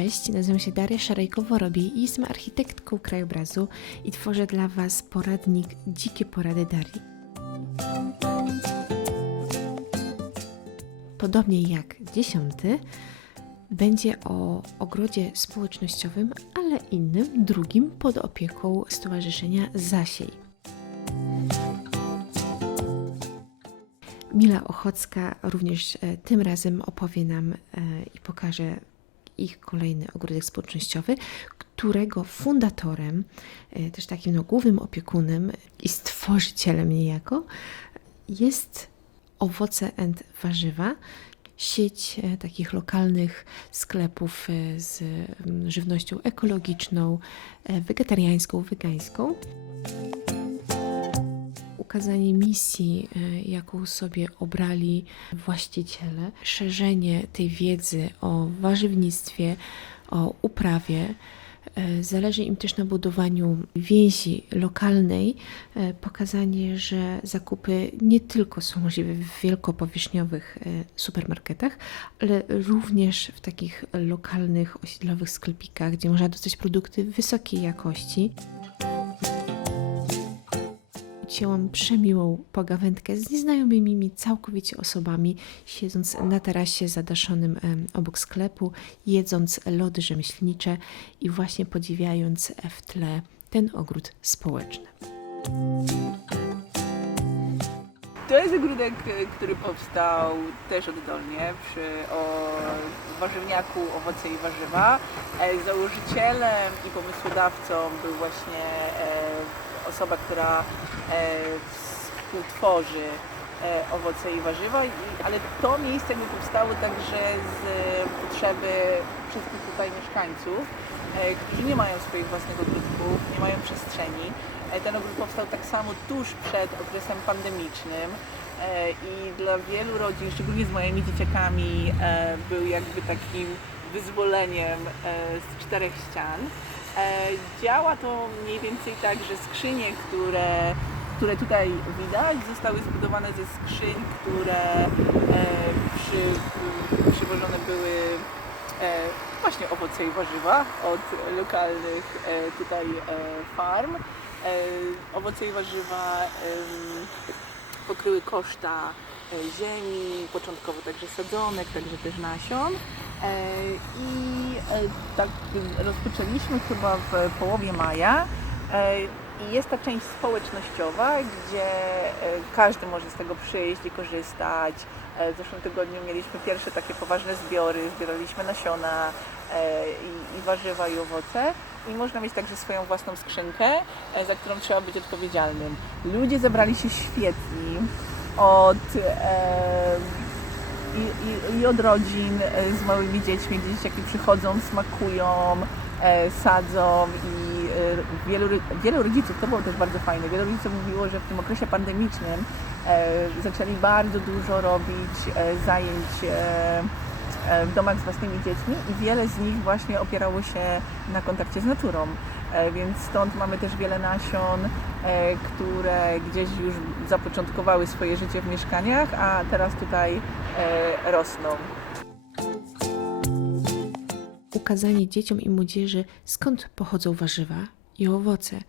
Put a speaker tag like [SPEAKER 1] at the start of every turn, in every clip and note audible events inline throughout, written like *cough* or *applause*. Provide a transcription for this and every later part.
[SPEAKER 1] Cześć, nazywam się Daria Szarejko-Worobiej i jestem architektką krajobrazu i tworzę dla Was poradnik Dzikie Porady Darii. Podobnie jak dziesiąty, będzie o ogrodzie społecznościowym, ale innym, drugim pod opieką Stowarzyszenia Zasiej. Mila Ochocka również e, tym razem opowie nam e, i pokaże ich kolejny ogródek społecznościowy, którego fundatorem, e, też takim no, głównym opiekunem i stworzycielem niejako jest Owoce and Warzywa, sieć e, takich lokalnych sklepów e, z mm, żywnością ekologiczną, wegetariańską, wegańską ukazanie misji, e, jaką sobie obrali właściciele, szerzenie tej wiedzy o warzywnictwie, o uprawie. E, Zależy im też na budowaniu więzi lokalnej, e, pokazanie, że zakupy nie tylko są możliwe w wielkopowierzchniowych supermarketach, ale również w takich lokalnych, osiedlowych sklepikach, gdzie można dostać produkty wysokiej jakości odcięłam przemiłą pogawędkę z nieznajomymi mi całkowicie osobami, siedząc na tarasie zadaszonym obok sklepu, jedząc lody rzemieślnicze i właśnie podziwiając w tle ten ogród społeczny.
[SPEAKER 2] To jest ogródek, e, który powstał też oddolnie przy o warzywniaku Owoce i Warzywa. E, Założycielem i pomysłodawcą był właśnie e, osoba, która e, współtworzy e, owoce i warzywa, ale to miejsce jakby powstało także z potrzeby wszystkich tutaj mieszkańców, e, którzy nie mają swoich własnych ogródków, nie mają przestrzeni. E, Ten ogród powstał tak samo tuż przed okresem pandemicznym e, i dla wielu rodzin, szczególnie z moimi dzieciakami, e, był jakby takim wyzwoleniem e, z czterech ścian. E, Działa to mniej więcej tak, że skrzynie, które, które tutaj widać, zostały zbudowane ze skrzyń, które e, przy, przywożone były e, właśnie owoce i warzywa od lokalnych tutaj farm. Owoce i warzywa pokryły koszta ziemi, początkowo także sadzonek, także też nasion. I tak rozpoczęliśmy chyba w połowie maja. E, I jest ta część społecznościowa, gdzie e, każdy może z tego przyjść i korzystać. E, W zeszłym tygodniu mieliśmy pierwsze takie poważne zbiory, zbieraliśmy nasiona e, i, warzywa i owoce. I można mieć także swoją własną skrzynkę, e, za którą trzeba być odpowiedzialnym. Ludzie zebrali się świetni od e, i, i, i od rodzin e, z małymi dziećmi, gdzie dzieciaki przychodzą, smakują, e, sadzą i e, wielu, wielu rodziców, to było też bardzo fajne, wielu rodziców mówiło, że w tym okresie pandemicznym zaczęli bardzo dużo robić zajęć w domach z własnymi dziećmi i wiele z nich właśnie opierało się na kontakcie z naturą. E, Więc stąd mamy też wiele nasion, e, które gdzieś już zapoczątkowały swoje życie w mieszkaniach, a teraz tutaj e, rosną.
[SPEAKER 1] ukazanie dzieciom i młodzieży, skąd pochodzą warzywa i owoce,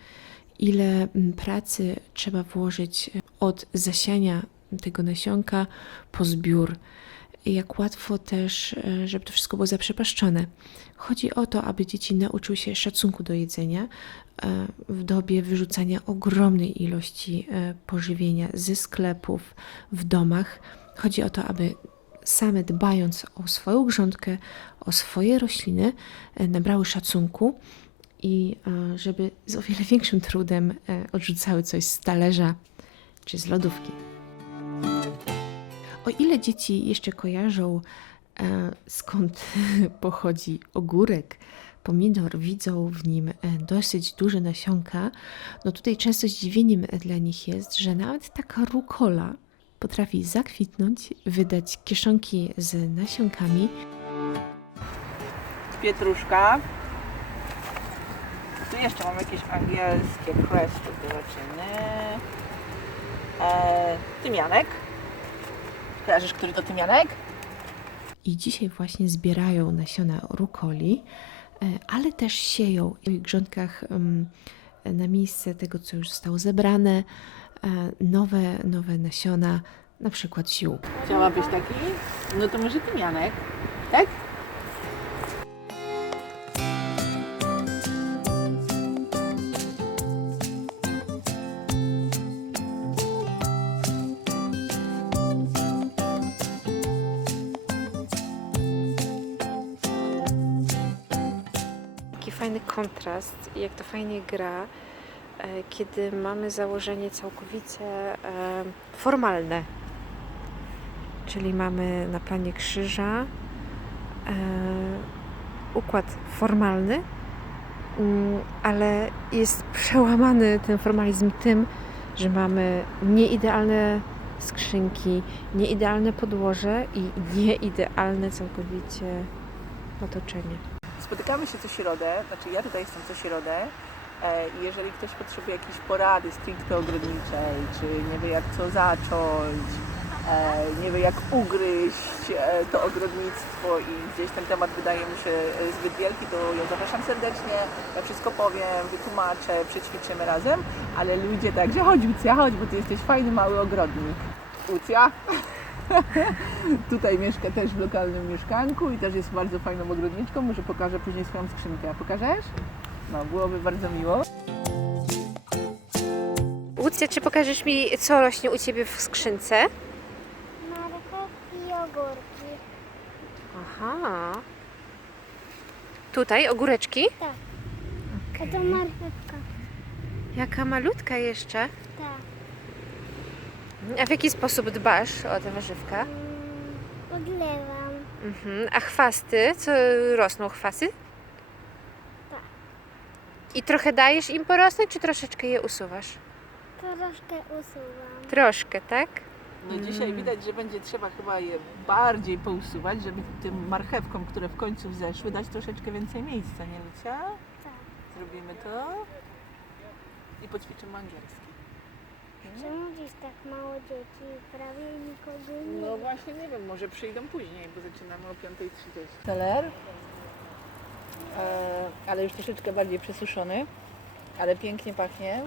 [SPEAKER 1] ile mm, pracy trzeba włożyć od zasiania tego nasionka po zbiór, jak łatwo też, e, żeby to wszystko było zaprzepaszczone. Chodzi o to, aby dzieci nauczyły się szacunku do jedzenia e, w dobie wyrzucania ogromnej ilości e, pożywienia ze sklepów, w domach. Chodzi o to, aby same dbając o swoją grządkę, o swoje rośliny, nabrały szacunku i żeby z o wiele większym trudem odrzucały coś z talerza czy z lodówki. Ile dzieci jeszcze kojarzą, e, skąd *laughs* pochodzi ogórek, pomidor, widzą w nim e, dosyć duże nasionka, no tutaj często zdziwieniem dla nich jest, że nawet taka rukola potrafi zakwitnąć, wydać kieszonki z nasionkami,
[SPEAKER 2] Pietruszka. Tu jeszcze mam jakieś angielskie do rodziny. E, tymianek. Kojarzysz, który to tymianek?
[SPEAKER 1] i dzisiaj właśnie zbierają nasiona rukoli, e, ale też sieją w grządkach na miejsce tego, co już zostało zebrane, e, nowe, nowe nasiona, na przykład ziół.
[SPEAKER 2] Chciałabyś taki? No to może ty, Janek, tak?
[SPEAKER 1] Kontrast i jak to fajnie gra, e, kiedy mamy założenie całkowicie e, formalne. Czyli mamy na planie krzyża e, układ formalny, mm, ale jest przełamany ten formalizm tym, że mamy nieidealne skrzynki, nieidealne podłoże i nieidealne całkowicie otoczenie.
[SPEAKER 2] Spotykamy się co środę, znaczy ja tutaj jestem co środę e, jeżeli ktoś potrzebuje jakiejś porady stricte ogrodniczej, czy nie wie jak co zacząć, e, nie wie jak ugryźć e, to ogrodnictwo i gdzieś ten temat wydaje mu się zbyt wielki, to ja zapraszam serdecznie, ja wszystko powiem, wytłumaczę, przećwiczymy razem, ale ludzie tak, że chodź Lucja, chodź, bo ty jesteś fajny mały ogrodnik. Lucja? *laughs* Tutaj mieszka też w lokalnym mieszkanku i też jest bardzo fajną ogrodniczką. Może pokażę później swoją skrzynkę. Pokażesz? No, byłoby bardzo miło.
[SPEAKER 1] Łucja, czy pokażesz mi, co rośnie u Ciebie w skrzynce?
[SPEAKER 3] Marchewki i ogórki.
[SPEAKER 1] Aha. Tutaj ogóreczki?
[SPEAKER 3] Tak. A to marchewka.
[SPEAKER 1] Jaka malutka jeszcze.
[SPEAKER 3] Tak.
[SPEAKER 1] A w jaki sposób dbasz o te warzywka?
[SPEAKER 3] Mm, Podlewam.
[SPEAKER 1] Mhm. A chwasty? Co rosną chwasty?
[SPEAKER 3] Tak.
[SPEAKER 1] I trochę dajesz im porosnąć, czy troszeczkę je usuwasz?
[SPEAKER 3] Troszkę usuwam.
[SPEAKER 1] Troszkę, tak?
[SPEAKER 2] No dzisiaj widać, że będzie trzeba chyba je bardziej pousuwać, żeby tym marchewkom, które w końcu wzeszły, dać troszeczkę więcej miejsca, nie Lucia?
[SPEAKER 3] Tak.
[SPEAKER 2] Zrobimy to i poćwiczymy angielski.
[SPEAKER 3] Czemu dziś tak mało dzieci? Prawie nikogo nie
[SPEAKER 2] No właśnie nie wiem, może przyjdą później, bo zaczynamy o 5.30. Seler, e, ale już troszeczkę bardziej przesuszony, ale pięknie pachnie.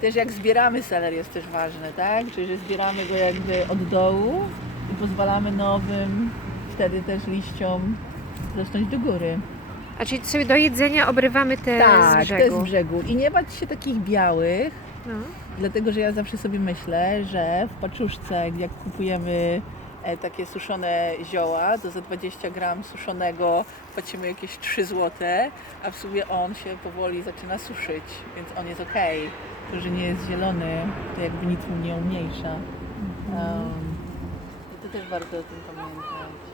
[SPEAKER 2] Też jak zbieramy seler jest też ważne, tak? Czyli że zbieramy go jakby od dołu i pozwalamy nowym wtedy też liściom rosnąć do góry.
[SPEAKER 1] A czyli sobie do jedzenia obrywamy te
[SPEAKER 2] tak,
[SPEAKER 1] z
[SPEAKER 2] te
[SPEAKER 1] brzegu.
[SPEAKER 2] z brzegu. I nie bać się takich białych,
[SPEAKER 1] No.
[SPEAKER 2] Dlatego, że ja zawsze sobie myślę, że w paczuszce, jak kupujemy e, takie suszone zioła, to za 20 gram suszonego płacimy jakieś 3 zł, a w sumie on się powoli zaczyna suszyć, więc on jest ok. To, że nie jest zielony, to jakby nic mu nie umniejsza. Um, i to też warto o tym pamiętać.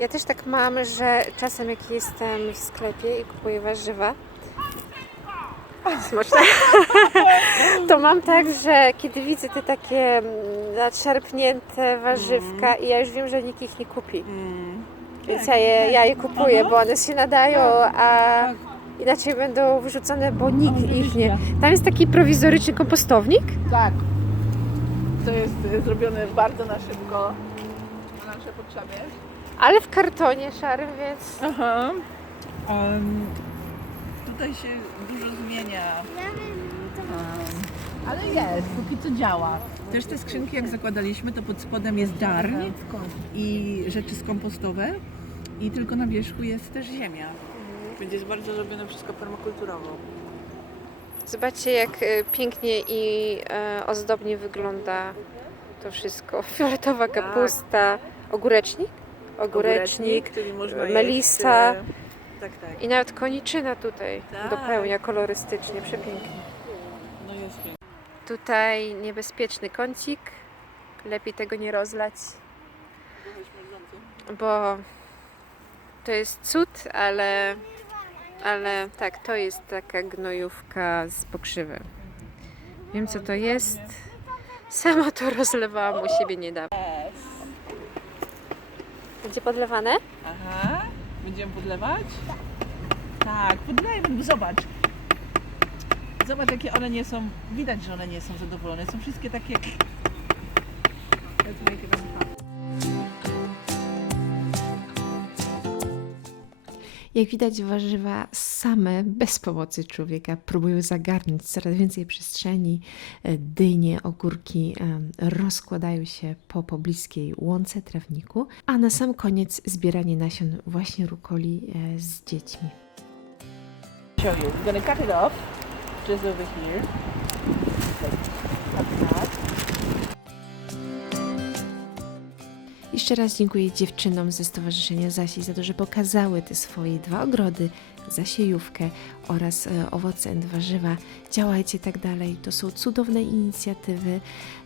[SPEAKER 1] Ja też tak mam, że czasem jak jestem w sklepie i kupuję warzywa, *laughs* smaczne, to mam tak, że kiedy widzę te takie mm, nadszarpnięte warzywka i ja już wiem, że nikt ich nie kupi. Więc ja je, ja je kupuję, bo one się nadają, a inaczej będą wyrzucone, bo nikt ich nie... Tam jest taki prowizoryczny kompostownik.
[SPEAKER 2] Tak. To jest e, zrobione bardzo na szybko, na nasze potrzeby.
[SPEAKER 1] Ale w kartonie szarym, więc...
[SPEAKER 2] Aha. Um, tutaj się dużo zmienia. Um, ale jest, póki co działa. Też te skrzynki, jak zakładaliśmy, to pod spodem jest darń i rzeczy skompostowe i tylko na wierzchu jest też ziemia. Więc jest bardzo zrobione wszystko permakulturowo.
[SPEAKER 1] Zobaczcie, jak e, pięknie i e, ozdobnie wygląda to wszystko. Fioletowa kapusta, ogórecznik, ogórecznik
[SPEAKER 2] można
[SPEAKER 1] melisa.
[SPEAKER 2] e, Tak, tak.
[SPEAKER 1] i nawet koniczyna tutaj
[SPEAKER 2] Tak.
[SPEAKER 1] dopełnia kolorystycznie, przepięknie.
[SPEAKER 2] No jest pięknie.
[SPEAKER 1] Tutaj niebezpieczny kącik, lepiej tego nie rozlać, bo to jest cud, ale, ale tak, to jest taka gnojówka z pokrzywy. Wiem co to jest. Sama to rozlewałam u siebie niedawno. Będzie podlewane?
[SPEAKER 2] Aha. Będziemy podlewać? Tak, podlejmy, bo zobacz. Zobacz, jakie one nie są. Widać, że one nie są zadowolone. Są wszystkie takie Let's make it
[SPEAKER 1] Jak widać, warzywa same, bez pomocy człowieka, próbują zagarnąć coraz więcej przestrzeni. E, Dynie, ogórki em, rozkładają się po pobliskiej łące trawniku, a na sam koniec zbieranie nasion właśnie rukoli e, z dziećmi.
[SPEAKER 2] Show you. We're gonna cut it off just over here.
[SPEAKER 1] Jeszcze raz dziękuję dziewczynom ze Stowarzyszenia Zasi za to, że pokazały te swoje dwa ogrody, zasiejówkę oraz e, owoce and warzywa. Działajcie tak dalej. To są cudowne inicjatywy,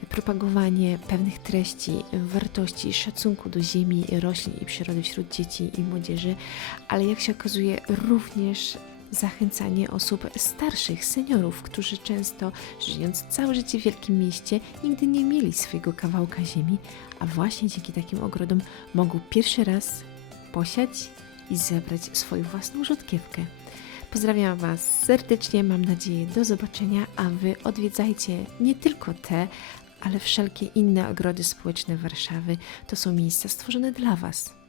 [SPEAKER 1] propagowanie pewnych treści, wartości, szacunku do ziemi, roślin i przyrody wśród dzieci i młodzieży, ale jak się okazuje również zachęcanie osób starszych, seniorów, którzy często, żyjąc całe życie w wielkim mieście, nigdy nie mieli swojego kawałka ziemi, a właśnie dzięki takim ogrodom mogą pierwszy raz posiać i zebrać swoją własną rzodkiewkę. Pozdrawiam Was serdecznie, mam nadzieję do zobaczenia, a Wy odwiedzajcie nie tylko te, ale wszelkie inne ogrody społeczne Warszawy. To są miejsca stworzone dla Was.